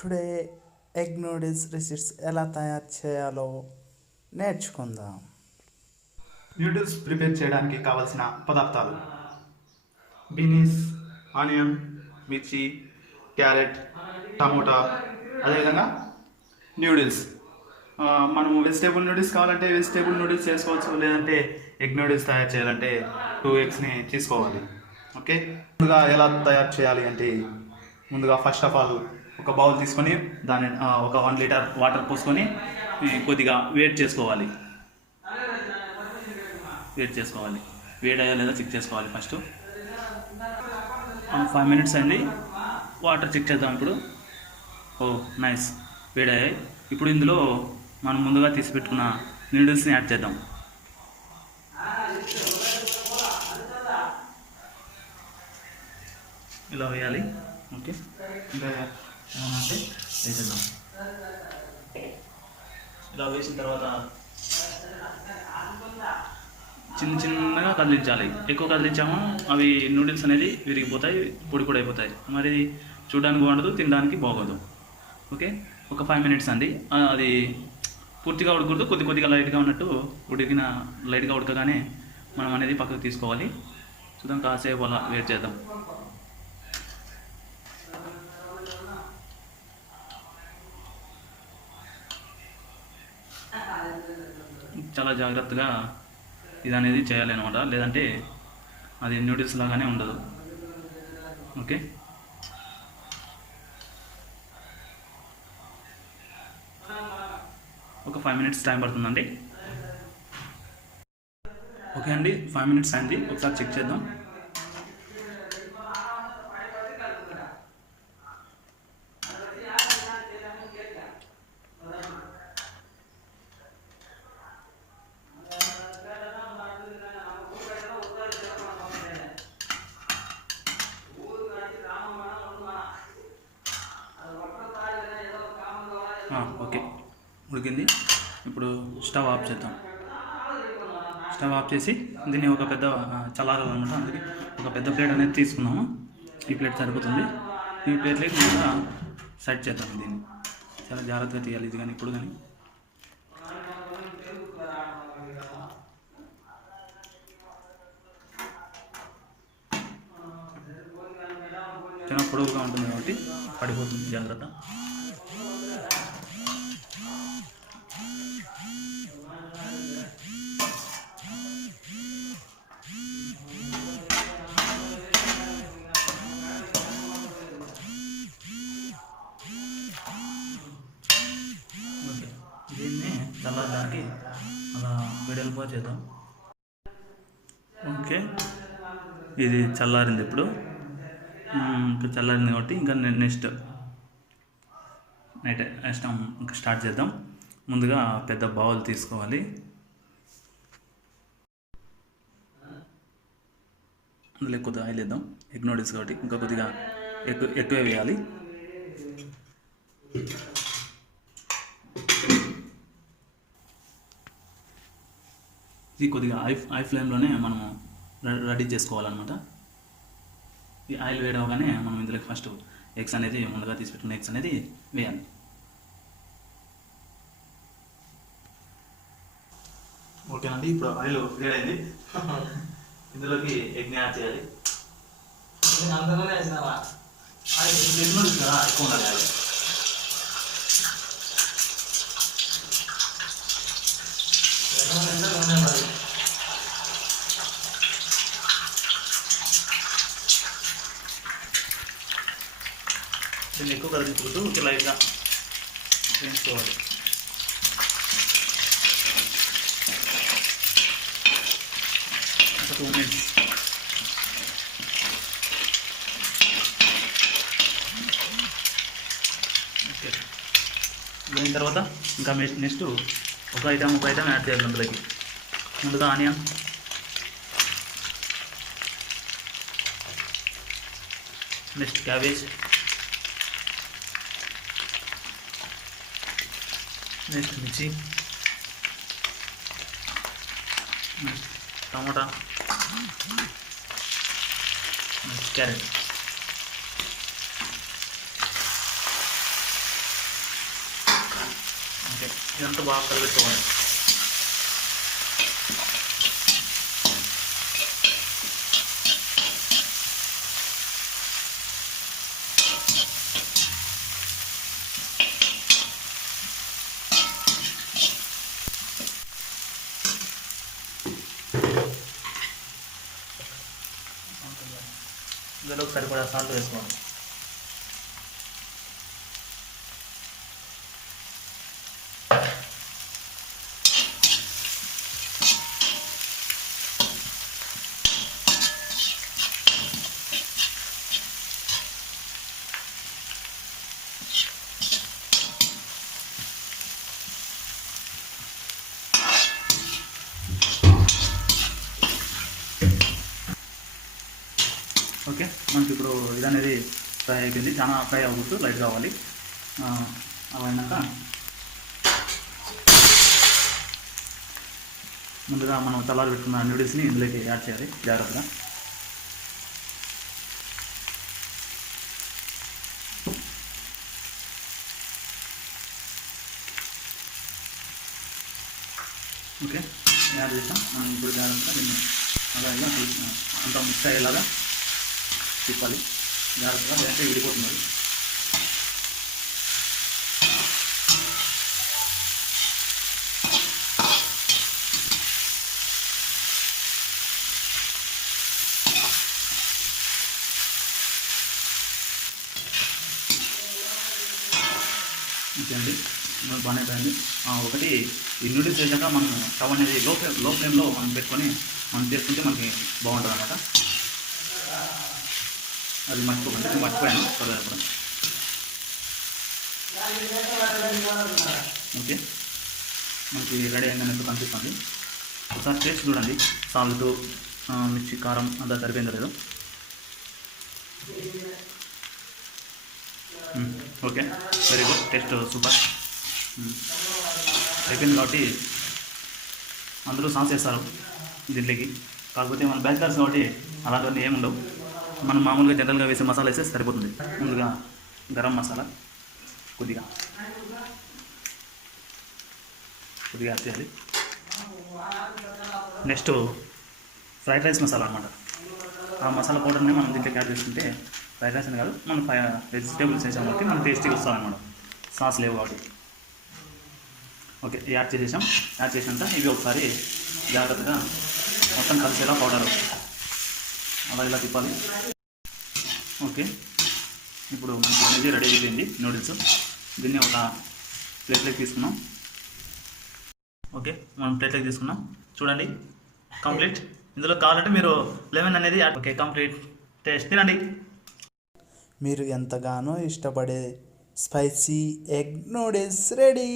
Today egg noodles recipes ఎలా తయారు చేయాలో నేర్చుకుందాం. నూడిల్స్ ప్రిపేర్ చేయడానికి కావలసిన పదార్థాలు: బీనీస్, ఆనియన్, మిర్చి, క్యారెట్, టమోటా, అదేవిధంగా నూడిల్స్. మనము వెజిటేబుల్ నూడిల్స్ కావాలంటే వెజిటేబుల్ నూడిల్స్ చేసుకోవచ్చు, లేదంటే ఎగ్ నూడిల్స్ తయారు చేయాలంటే 2 ఎగ్స్ని తీసుకోవాలి. ఓకే, ముందుగా ఎలా తయారు చేయాలి అంటే, ముందుగా ఫస్ట్ ఆఫ్ ఆల్ ఒక బౌల్ తీసుకొని దాన్ని ఒక 1 లీటర్ వాటర్ పోసుకొని కొద్దిగా వేడి చేసుకోవాలి. వేడి అయ్యా లేదా చెక్ చేసుకోవాలి. ఫస్ట్ 5 మినిట్స్ అండి, వాటర్ చెక్ చేద్దాం. ఇప్పుడు నైస్, వేడి అయ్యాయి. ఇప్పుడు ఇందులో మనం ముందుగా తీసి పెట్టుకున్న నూడిల్స్ని యాడ్ చేద్దాం. ఇలా వేయాలి. ఓకే, ఇంకా ఏమన్నా వేసేద్దాం. ఇలా వేసిన తర్వాత చిన్నగా కదిలించాలి. ఎక్కువ కదిలించామో అవి నూడిల్స్ అనేది విరిగిపోతాయి, పొడి పొడి అయిపోతాయి. మరి చూడడానికి బాగుండదు, తినడానికి బాగోదు. ఓకే, ఒక 5 మినిట్స్ అండి. అది పూర్తిగా ఉడకూడదు, కొద్దిగా లైట్గా ఉన్నట్టు లైట్గా ఉడకగానే మనం అనేది పక్కకు తీసుకోవాలి. చూద్దాం, కాసేపు అలా వెయిట్ చేద్దాం. చాలా జాగ్రత్తగా ఇది అనేది చేయాలి అనమాట, లేదంటే అది నూడిల్స్ లాగానే ఉండదు. ఓకే, ఒక 5 మినిట్స్ టైం పడుతుందండి. ఓకే అండి, 5 మినిట్స్ అయింది. ఒకసారి చెక్ చేద్దాం. ఓకే, ఉడికింది. ఇప్పుడు స్టవ్ ఆఫ్ చేద్దాం. స్టవ్ ఆఫ్ చేసి దీన్ని ఒక పెద్ద చల్లారాలన్నమాట. అందుకే ఒక పెద్ద ప్లేట్ అనేది తీసుకున్నాము. ఈ ప్లేట్ సరిపోతుంది. ఈ ప్లేట్లోకి కూడా సెట్ చేద్దాం. దీన్ని చాలా జాగ్రత్తగా తీయాలి, ఇది కానీ ఇప్పుడు కానీ. చాలా పొడవుగా ఉంటుంది కాబట్టి పడిపోతుంది, జాగ్రత్త. దీన్ని చల్లారడానికి అలా వెడల్పుగా చేద్దాం. ఓకే, ఇది చల్లారింది. ఇప్పుడు ఇంకా చల్లారింది కాబట్టి ఇంకా నెక్స్ట్ ఇంకా స్టార్ట్ చేద్దాం. ముందుగా పెద్ద బౌల్ తీసుకోవాలి. అందులో కొద్దిగా ఆయిల్ వేద్దాం. ఎగ్ నూడిల్స్ కాబట్టి ఇంకా కొద్దిగా ఎక్కువ వేయాలి. ఇది కొద్దిగా హై ఫ్లేమ్లోనే మనము రెడీ చేసుకోవాలన్నమాట. ఈ ఆయిల్ వేయడగానే మనం ఇందులోకి ఫస్ట్ ఎగ్స్ అనేది, ముందుగా తీసి పెట్టుకున్న ఎగ్స్ అనేది వేయాలి. ఓకేనండి, ఇప్పుడు ఆయిల్ వేడైంది. ఇందులోకి ఎగ్ని యాడ్ చేయాలి. ఎక్కువ ఉండాలి ఆయిల్. దీన్ని ఎక్కువ కదిలించుకుంటూ ఒక లైట్గా వేయించుకోవాలి. ఒక 2 మినిట్స్. ఓకే, వేయిన తర్వాత ఇంకా నెక్స్ట్ ఒక ఐటమ్ యాడ్ చేయాలి. అందులోకి ముందుగా ఆనియన్, నెక్స్ట్ క్యాబేజ్, నెక్స్ట్ మిర్చి, నెక్స్ట్ టమోటా, నెక్స్ట్ క్యారెట్. ఇదంతా బాగా కలిపెట్టుకోవాలి. ఇందులో సరిపడా సాల్ట్ వేసుకోవాలి. ఓకే, మనకి ఇప్పుడు ఇది అనేది ఫ్రై అయిపోయింది. చాలా ఫ్రై అవ్వద్దు, లైట్ కావాలి. అవన్నాక ముందుగా మనం చల్లారి పెట్టుకున్న నూడిల్స్ని ఇందులోకి యాడ్ చేయాలి జాగ్రత్తగా. ఓకే, యాడ్ చేసాం. మనం ఇప్పుడు జాగ్రత్తగా దీన్ని అలాగే అంత మిక్స్ అయ్యేలాగా తిప్పాలి జాగ్రత్తగా, లేదంటే విడిపోతున్నది. ఓకే అండి, బాగానే అయిపోయింది. ఒకటి ఈ నూడిల్స్ వేసాక మనం స్టవ్ అనేది లో ఫ్లేమ్లో మనం పెట్టుకొని మనం చేసుకుంటే మనకి బాగుంటుంది అన్నమాట. అది మర్చిపోయాను చదవాలి కూడా. ఓకే, మనకి రెడీ అయిందన్నట్టు కనిపిస్తుంది. ఒకసారి టేస్ట్ చూడండి, సాల్ట్, మిర్చి, కారం అంతా సరిపోయిందో లేదో. Okay, very good, taste super. అయిపోయింది కాబట్టి అందరూ సాస్ వేస్తారు దీంట్లోకి. కాకపోతే మన బ్యాచిలర్స్ కాబట్టి అలాంటివన్నీ ఏమి ఉండవు. మనం మామూలుగా జనరల్గా వేసే మసాలా వేస్తే సరిపోతుంది. ముందుగా గరం మసాలా కొద్దిగా యాడ్ చేయాలి. నెక్స్ట్ ఫ్రైడ్ రైస్ మసాలా అనమాట. ఆ మసాలా పౌడర్ని మనం దీంట్లో యాడ్ చేసుకుంటే ఫ్రైడ్ రైస్ అని కాదు, మనం వెజిటేబుల్స్ వేసాం కాబట్టి మనం టేస్టీగా వస్తాం అనమాట, సాస్ లేవు కాబట్టి. ఓకే, యాడ్ చేసేసాం. యాడ్ చేసినాక ఇవి ఒకసారి జాగ్రత్తగా మొత్తం కలిసేలా పౌడర్ అలా ఇలా తిప్పాలి. ఓకే, ఇప్పుడు మనకి అనేది రెడీ అయిపోయింది నూడిల్స్. దీన్ని ఒక ప్లేట్లోకి తీసుకున్నాం. ఓకే, మనం ప్లేట్లోకి తీసుకున్నాం. చూడండి, కంప్లీట్. ఇందులో కావాలంటే మీరు లెమన్ అనేది యాడ్. Okay, complete. టేస్ట్ తినండి. మీరు ఎంతగానో ఇష్టపడే స్పైసీ ఎగ్ నూడిల్స్ రెడీ.